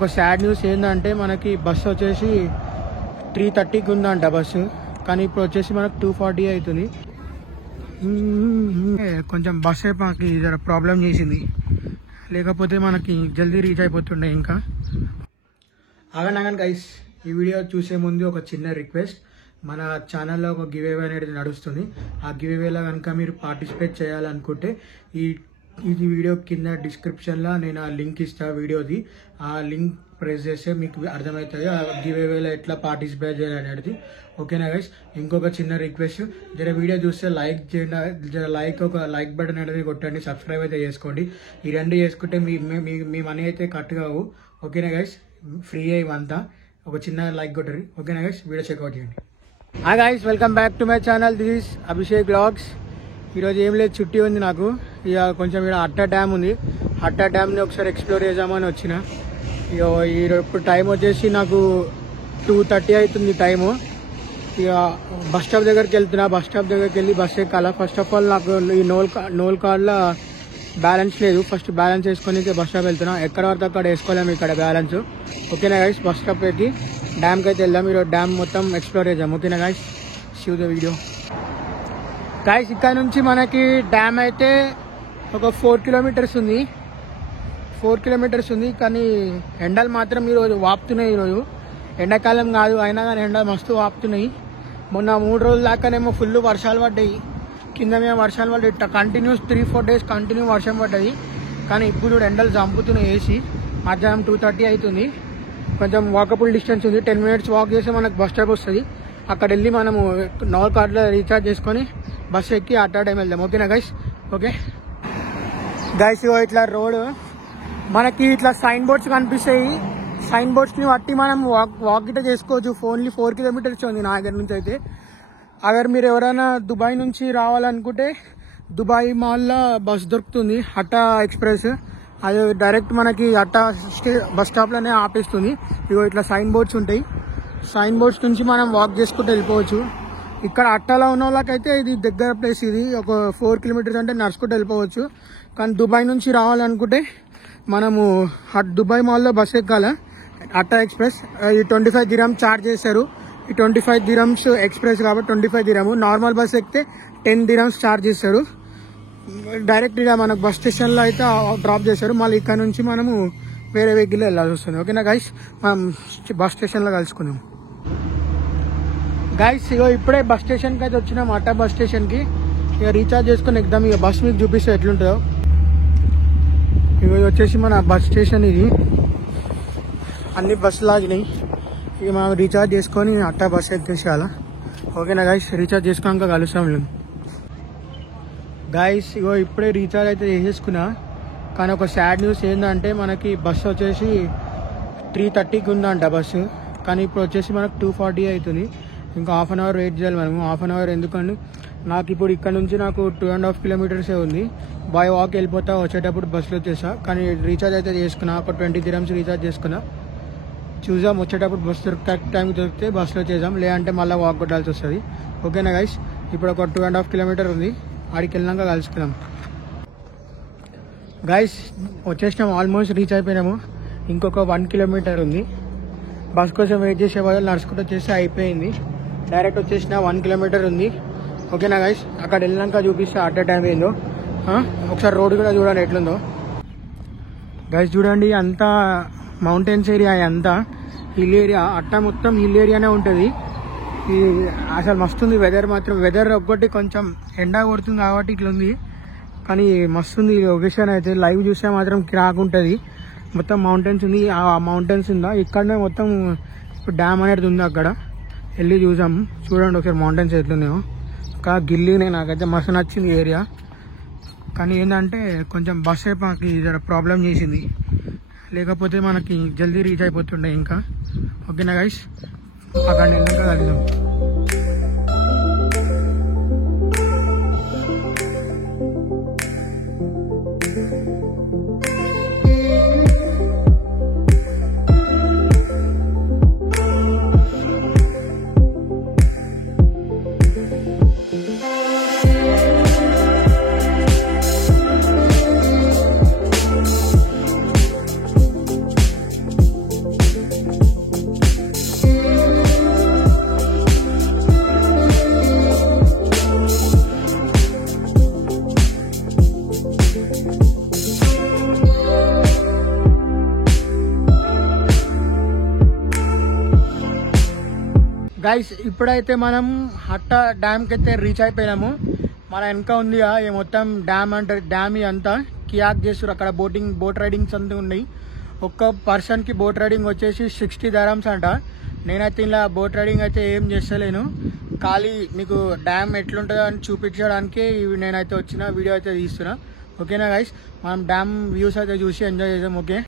ఒక sad news ఏంటంటే మనకి బస్సు వచ్చేసి 3:30కి ఉందంట బస్సు, కానీ ఇప్పుడు వచ్చేసి మనకు 2:40 అవుతుంది. కొంచెం బస్సు మనకి జర ప్రాబ్లం చేసింది, లేకపోతే మనకి జల్దీ రీచ్ అయిపోతుండే. ఇంకా ఆగండి గైస్, ఈ వీడియో చూసే ముందు ఒక చిన్న రిక్వెస్ట్. మన ఛానల్లో ఒక గివ్ అవే అనేది నడుస్తుంది. ఆ గివ్ అవేలో కనుక మీరు పార్టిసిపేట్ చేయాలనుకుంటే ఈ వీడియో కింద డిస్క్రిప్షన్లో నేను ఆ లింక్ ఇస్తాను వీడియోది. ఆ లింక్ ప్రెస్ చేస్తే మీకు అర్థమవుతుంది ఆ గివ్ అవేలో ఎట్లా పార్టిసిపేట్ చేయాలనేది. ఓకేనా గైస్? ఇంకొక చిన్న రిక్వెస్ట్, జర వీడియో చూస్తే లైక్ చేయండి, జర ఒక లైక్ బటన్ అనేది కొట్టండి, సబ్స్క్రైబ్ అయితే చేసుకోండి. ఈ రెండు చేసుకుంటే మీ మనీ అయితే కట్ కావు. ఓకేనా గైస్? ఫ్రీ ఇవంతా. ఒక చిన్న లైక్ కొట్టండి. ఓకేనా గైస్? వీడియో చెక్అవుట్ చేయండి. Hi guys, welcome back to my channel. This is Abhishek vlogs. ఈరోజు ఏం లేదు, చుట్టి ఉంది నాకు. ఇక కొంచెం ఇక్కడ అట్టా డ్యామ్ ఉంది, అట్టా డ్యామ్ని ఒకసారి ఎక్స్ప్లోర్ చేద్దామని వచ్చిన. ఇక ఇప్పుడు టైం వచ్చేసి నాకు 2:30 అవుతుంది టైము. ఇక బస్ స్టాప్ దగ్గరికి వెళ్తున్నా. బస్ స్టాప్ దగ్గరికి వెళ్ళి బస్ ఎక్కాల. ఫస్ట్ ఆఫ్ ఆల్ నాకు ఈ నోల్ కార్డ్లో బ్యాలెన్స్ లేదు. ఫస్ట్ బ్యాలెన్స్ వేసుకొని బస్ స్టాప్ వెళ్తున్నా. ఎక్కడ వరకు అక్కడ వేసుకోలేము ఇక్కడ బ్యాలెన్స్. ఓకేనా గైస్? బస్ స్టాప్ ఎక్కి డ్యామ్కి అయితే వెళ్దాం. ఈరోజు డ్యామ్ మొత్తం ఎక్స్ప్లోర్ చేద్దాం. ఓకేనా guys? Shoe the video. Guys, ఇక్కడ నుంచి మనకి డ్యామ్ అయితే ఒక 4 కిలోమీటర్స్ ఉంది. 4 కిలోమీటర్స్ ఉంది, కానీ ఎండలు మాత్రం ఈరోజు వాపుతున్నాయి. ఈరోజు ఎండాకాలం కాదు, అయినా కానీ ఎండలు మస్తు వాపుతున్నాయి. మొన్న 3 రోజుల దాకానేమో ఫుల్ వర్షాలు పడ్డాయి, కింద మేము వర్షాలు పడ్డాయి. కంటిన్యూస్ 3-4 డేస్ కంటిన్యూ వర్షం పడ్డది. కానీ ఇప్పుడు ఎండలు చంపుతున్నాయి. వేసి మధ్యాహ్నం 2:30 అవుతుంది. కొంచెం వాకబుల్ డిస్టెన్స్ ఉంది. 10 మినిట్స్ వాక్ చేస్తే మనకు బస్ స్టాప్ వస్తుంది. అక్కడ వెళ్ళి మనము నోల్ కార్డులో రీఛార్జ్ చేసుకొని బస్సు ఎక్కి అట్టా టైం వెళ్దాం. ఓకేనా గైస్? ఓకే గైస్, ఇట్లా రోడ్ మనకి ఇట్లా సైన్ బోర్డ్స్ కనిపిస్తాయి. సైన్ బోర్డ్స్ని బట్టి మనం వాక్ గిట్ట చేసుకోవచ్చు. ఓన్లీ 4 కిలోమీటర్స్ ఉంది నా దగ్గర నుంచి అయితే. అగర్ మీరు ఎవరైనా దుబాయ్ నుంచి రావాలనుకుంటే దుబాయ్ మాల్లో బస్ దొరుకుతుంది, అట్టా ఎక్స్ప్రెస్. అది డైరెక్ట్ మనకి అట్టా బస్ స్టాప్లోనే ఆపేస్తుంది. ఇగో ఇట్లా సైన్ బోర్డ్స్ ఉంటాయి. సైన్ బోర్డ్స్ నుంచి మనం వాక్ చేసుకుంటూ వెళ్ళిపోవచ్చు. ఇక్కడ అట్టాలో ఉన్న వాళ్ళకైతే ఇది దగ్గర ప్లేస్. ఇది ఒక 4 కిలోమీటర్స్ అంటే నడుచుకుంటూ వెళ్ళిపోవచ్చు. కానీ దుబాయ్ నుంచి రావాలనుకుంటే మనము దుబాయ్ మాల్లో బస్ ఎక్కాల, అట్టా ఎక్స్ప్రెస్. ఈ 25 dirhams ఛార్జ్ చేశారు. ఈ 25 dirhams ఎక్స్ప్రెస్ కాబట్టి 25 dirhams. నార్మల్ బస్ ఎక్కితే 10 dirhams ఛార్జ్ చేస్తారు. డైరెక్ట్గా మనకు బస్ స్టేషన్లో అయితే డ్రాప్ చేశారు. మళ్ళీ ఇక్కడ నుంచి మనము వేరే వెహికల్లో వెళ్ళాల్సి వస్తుంది. ఓకేనా గైస్? మనం బస్ స్టేషన్లో కలుసుకుందాం. గైస్, ఇగో ఇప్పుడే బస్ స్టేషన్కి అయితే వచ్చినాం, అట్టా బస్ స్టేషన్కి. ఇక రీఛార్జ్ చేసుకొని ఎగ్దాం. ఇక బస్ మీకు చూపిస్తే ఎట్లుంటుందో. ఇక వచ్చేసి మన బస్ స్టేషన్. ఇది అన్ని బస్సులు ఆగినాయి. ఇక మనం రీఛార్జ్ చేసుకొని అట్టా బస్ ఎక్కేసేయాల. ఓకేనా గైస్? రీఛార్జ్ చేసుకున్నాక కలుస్తాం మేము. గైస్, ఇగో ఇప్పుడే రీఛార్జ్ అయితే చేసేసుకున్నా. కానీ ఒక సాడ్ న్యూస్ ఏంటంటే మనకి బస్సు వచ్చేసి 3:30కి ఉందంట బస్సు, కానీ ఇప్పుడు వచ్చేసి మనకు 2:40 అవుతుంది. ఇంకా హాఫ్ అన్ అవర్ వెయిట్ చేయాలి మనము. హాఫ్ అన్ అవర్ ఎందుకండి, నాకు ఇప్పుడు ఇక్కడ నుంచి నాకు 2.5 కిలోమీటర్సే ఉంది. బై వాక్ వెళ్ళిపోతా, వచ్చేటప్పుడు బస్సులో వచ్చేసా. కానీ రీఛార్జ్ అయితే చేసుకున్నా, ఒక 20 dirhams రీఛార్జ్ చేసుకున్నా. చూద్దాం, వచ్చేటప్పుడు బస్సు కరెక్ట్ టైంకి దొరికితే బస్సులో చేద్దాం, లేదంటే మళ్ళీ వాక్ కొట్టాల్సి వస్తుంది. ఓకేనా గైస్? ఇప్పుడు ఒక 2.5 కిలోమీటర్ ఉంది, ఆడికి వెళ్ళినాక కలుసుకుందాం. గైస్, వచ్చేసినాం, ఆల్మోస్ట్ రీచ్ అయిపోయినాము. ఇంకొక 1 కిలోమీటర్ ఉంది. బస్ కోసం వెయిట్ చేసే వాళ్ళు నడుచుకుంటూ వచ్చేసి అయిపోయింది. డైరెక్ట్ వచ్చేసిన 1 కిలోమీటర్ ఉంది. ఓకేనా గైస్? అక్కడ వెళ్ళినాక చూపిస్తే అట్ టైం ఏందో. ఒకసారి రోడ్ కూడా చూడండి ఎట్లుందో. గైస్ చూడండి, అంతా మౌంటైన్స్ ఏరియా, అంతా హిల్ ఏరియా. అట్టా మొత్తం హిల్ ఏరియానే ఉంటుంది. అసలు మస్తుంది వెదర్ మాత్రం. వెదర్ ఒక్కటి కొంచెం ఎండ కొడుతుంది కాబట్టి ఇట్లా ఉంది, కానీ మస్తుంది లొకేషన్ అయితే. లైవ్ చూస్తే మాత్రం కిరాక్ ఉంటుంది. మొత్తం మౌంటైన్స్ ఉంది. ఆ మౌంటైన్స్ ఉందా ఇక్కడనే మొత్తం డ్యామ్ అనేది ఉంది. అక్కడ వెళ్ళి చూసాం. చూడండి ఒకసారి మౌంటైన్స్ ఎట్లున్నాయో. ఇంకా గిల్లీనే నాకైతే మస్తు నచ్చింది ఏరియా. కానీ ఏంటంటే కొంచెం బస్ మనకి జర ప్రాబ్లం చేసింది, లేకపోతే మనకి జల్దీ రీచ్ అయిపోతుండే ఇంకా. ఓకేనా గైస్? అక్కడ వెళ్ళాక కలుద్దాం. గైస్ ఇప్పుడైతే మనం హట్ట డ్యామ్కి అయితే రీచ్ అయిపోయినాము. మన వెనక ఉంది ఈ మొత్తం డ్యామ్ అంటారు. డ్యామ్ అంతా కియాక్ చేస్తారు. అక్కడ బోట్ రైడింగ్స్ అంతా ఉన్నాయి. ఒక్క పర్సన్కి బోట్ రైడింగ్ వచ్చేసి 60 dirhams అంట. నేనైతే ఇలా బోట్ రైడింగ్ అయితే ఏం చేస్తలేను, ఖాళీ మీకు డ్యామ్ ఎట్లుంటుందో అని చూపించడానికి నేనైతే వచ్చిన వీడియో అయితే తీస్తున్నా. ఓకేనా గైస్, మనం డ్యామ్ వ్యూస్ అయితే చూసి ఎంజాయ్ చేద్దాం. ఓకే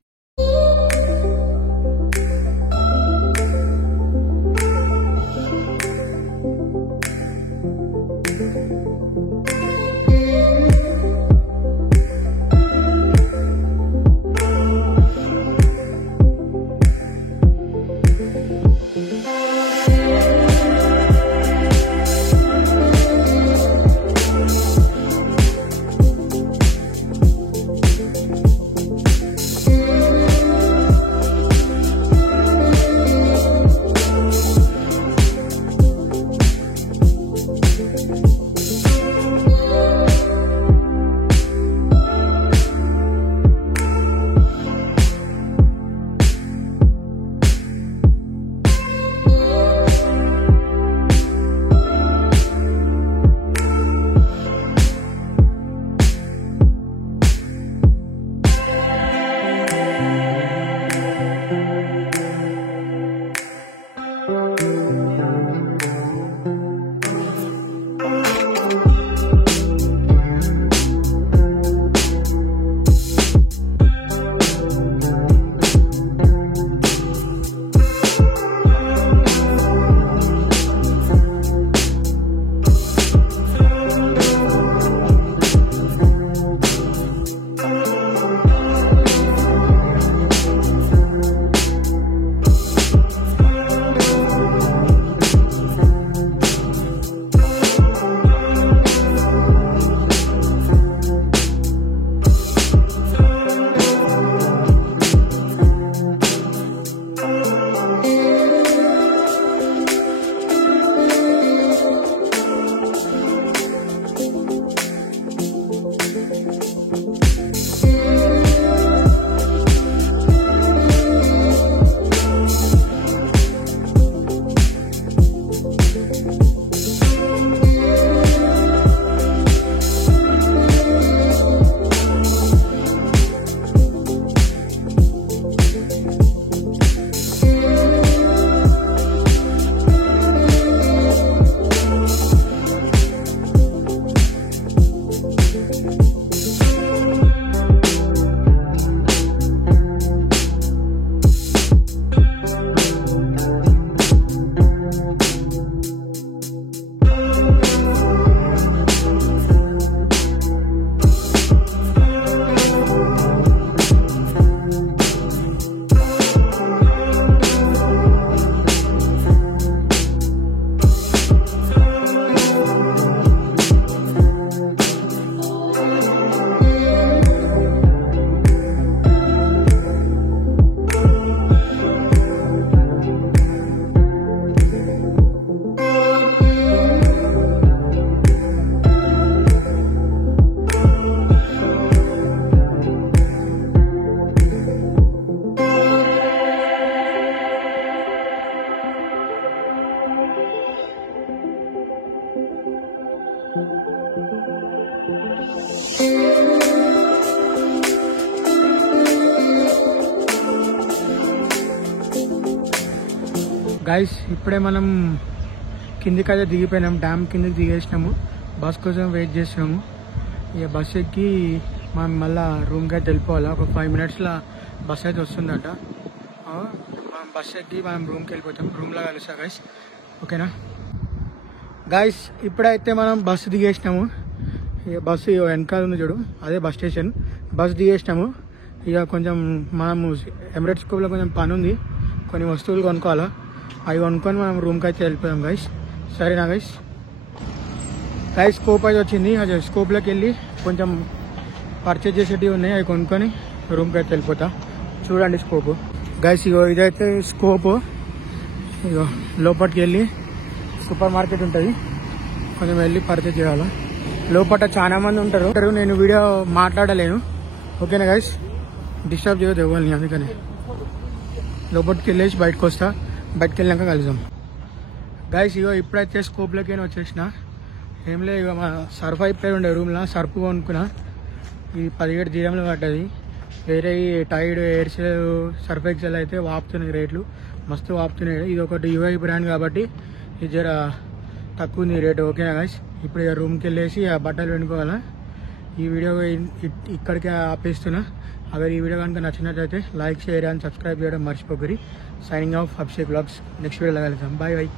గైస్ ఇప్పుడే మనం కిందికైతే దిగిపోయినాం, డ్యామ్ కిందికి దిగేసినాము. బస్ కోసం వెయిట్ చేసినాము. ఇక బస్ ఎక్కి మనం మళ్ళీ రూమ్కి అయితే వెళ్ళిపోవాలి. ఒక 5 minutesలో బస్ అయితే వస్తుందట. మనం బస్ ఎక్కి మనం రూమ్కి వెళ్ళిపోతాం. రూమ్లో కలుస్తా గైస్, ఓకేనా గైస్. ఇప్పుడైతే మనం బస్సు దిగేసినాము. ఇక బస్సు వెనకాల ఉంది చూడు, అదే బస్ స్టేషన్. బస్ దిగేసినాము. ఇక కొంచెం మనము ఎమిరేట్స్ స్కోప్లో కొంచెం పని ఉంది, కొన్ని వస్తువులు కొనుక్కోవాలా. అవి కొనుక్కొని మనం రూమ్కి అయితే వెళ్ళిపోయాం గైస్. సరేనా గైస్. స్కోప్ అయితే వచ్చింది. అది స్కోప్లోకి వెళ్ళి కొంచెం పర్చేజ్ చేసేటివి ఉన్నాయి, అవి కొనుక్కొని రూమ్కి అయితే వెళ్ళిపోతా. చూడండి స్కోప్ గైస్. ఇగో ఇదైతే స్కోప్. ఇగో లోపలికి వెళ్ళి సూపర్ మార్కెట్ ఉంటుంది, కొంచెం వెళ్ళి పర్చేజ్ చేయాలి. లోపల చాలా మంది ఉంటారు, నేను వీడియో మాట్లాడలేను. ఓకేనా గైస్, డిస్టర్బ్ చేయదు ఎవరిని. అందుకని లోపలికి వెళ్ళేసి బయటకు వస్తా. బయటకు వెళ్ళాక కలుద్దాం గైస్ ఇగో ఇప్పుడైతే స్కోప్లోకి వచ్చేసిన. ఏం లేదు, ఇక మా సర్ఫ్ అయిపోయి ఉండే రూమ్లో సర్ఫ్ కొనుక్కున్నా. ఇది 17 dirhamలు పడ్డది. వేరే టైడ్, ఎయిర్సెల్, సర్ఫ్ ఎక్సెల్ అయితే వాపుతున్నాయి రేట్లు, మస్తు వాపుతున్నాయి. ఇది ఒకటి యూఐ బ్రాండ్ కాబట్టి ఇది జర తక్కువ ఉంది రేటు. ఓకేనా గైస్, ఇప్పుడు ఇక రూమ్కి వెళ్ళేసి ఆ బట్టలు వెనుకోవాలా. ఈ వీడియో ఇక్కడికే ఆపేస్తున్నా. అगर ఈ వీడియో కనుక నచ్చినట్లయితే లైక్, షేర్ అండ్ సబ్స్క్రైబ్ చేయడం మర్చిపోకరి. Signing off Abhishek vlogs. Next వీడియోలో కలుద్దాం. Bye bye.